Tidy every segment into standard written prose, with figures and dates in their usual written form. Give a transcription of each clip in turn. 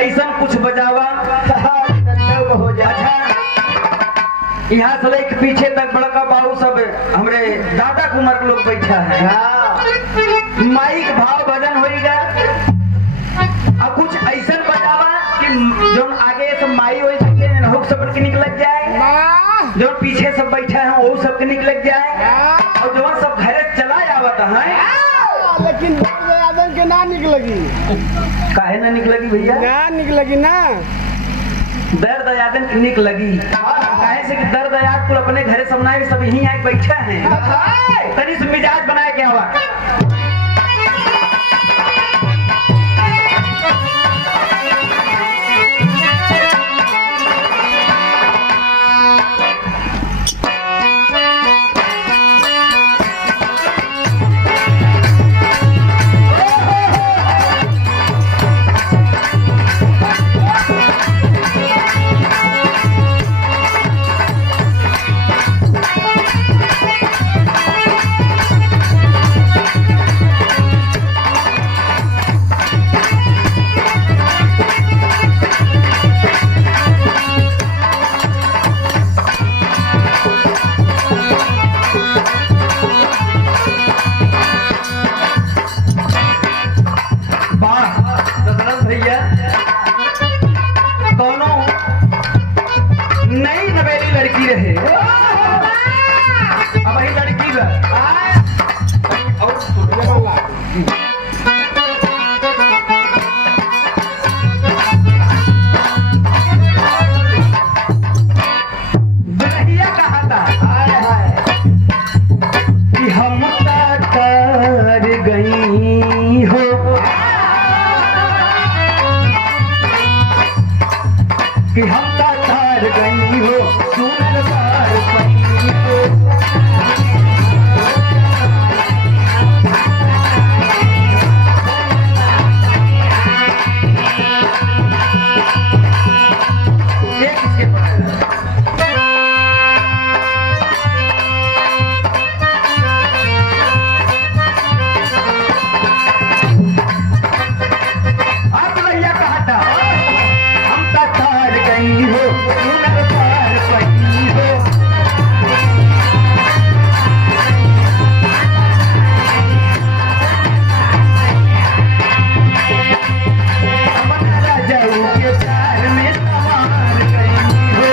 ऐसा कुछ बजावा हो जा। यहाँ से लेके पीछे तक बड़का बाबू सब हमरे दादा कुमार के लोग बैठा है। माइक भाव भजन होगा। अब कुछ ऐसा बजावा कि जो आगे सब माई हो सब के निकल जाए, जो पीछे सब बैठा है वो सबके निकल जाए, और जो सब घरे चला आवत है। लेकिन दर्द के ना निकलेगी। काहे ना निकलेगी भैया? ना निकलेगी ना। दर्द यादन की निक लगी। काहे से कि दर्द याद को अपने घरे समनाए सब यहीं आके बैठा हैं। तनी से मिजाज बनाए क्या हुआ? कि हम तार गई हो सुनर पार पई हो। ये किसके पढ़ा? आप भैया कहा था हम तार गई हो सुनर पार पई हो। अपना राजाऊ के प्यार में सवार गई हो।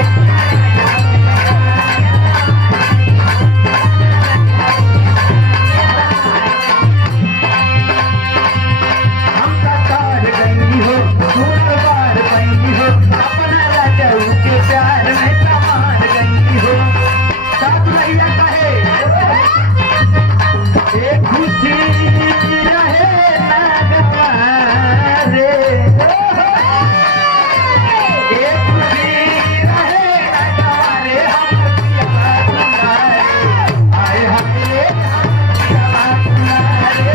हम तार गई हो सुनर पार पई हो। अपना राजाऊ के प्यार में सवार गई हो। साथ भैया कहे एक खुशी रहे ना गवारे, एक खुशी रहे ना गवारे। हम पिया तुम्हारे आए हमें पिया तुम्हारे।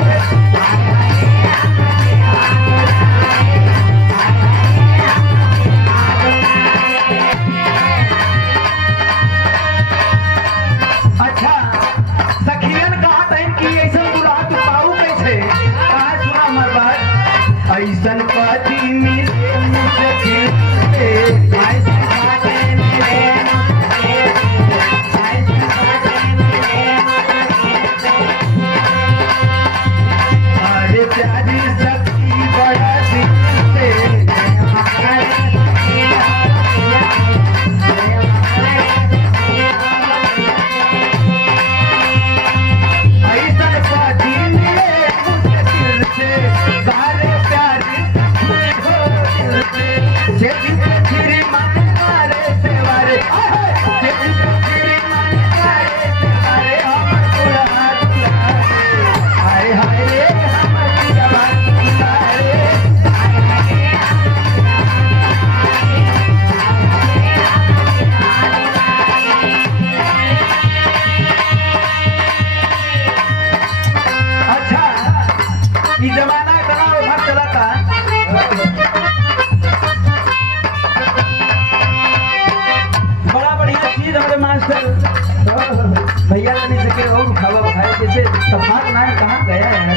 अच्छा सखियन कहा था कि ऐसा बुरा तू पाऊ कैसे? कहा सुना मर बात ऐसन पाती मिले मुझे ऐसन पाती मिले अरे प्यारी सखी बड़ा दिल से ऐसन पाती मिले मुझे दिल से सारे प्यारी सखी हो दिल से। जे दिल तेरी मन मारे सेवारे जे दिल तेरी मन मारे सेवारे। हम तुला हाय हाय रे हम तुला रे। अच्छा ये जमाना इतना उधर चला था। बड़ा बढ़िया चीज हमारे मास्टर भैया नहीं सके और उठावा उठाए जैसे सफात ना कहाँ गया है।